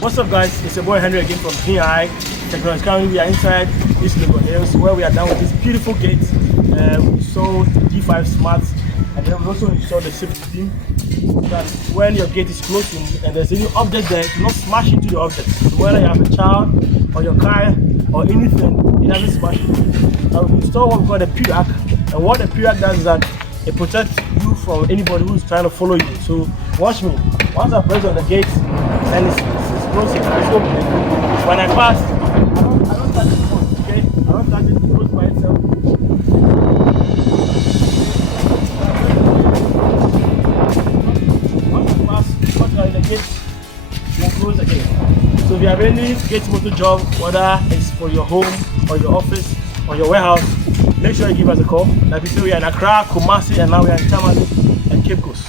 What's up, guys? It's your boy Henry again from GI Technology. Currently, we are inside East Legon Hills, where we are done with this beautiful gate. We installed G5 Smarts, and then we also installed the safety pin so that when your gate is closing and there's any object there, do not smash into the object. So whether you have a child or your car or anything, it doesn't smash into it. Now we install what we call the PUAC, and what the PUAC does is that it protects you from anybody who's trying to follow you. So watch me. Once I press on the gate and it's closing, it's opening. When I pass, I don't touch the phone, okay? I don't touch it, it goes by itself. Once you pass, once you're in the gate, you'll close again. So if you have any gate motor job, whether it's for your home or your office or your warehouse, make sure you give us a call. Like we say, we are in Accra, Kumasi, and now we are in Tamale and Cape Coast.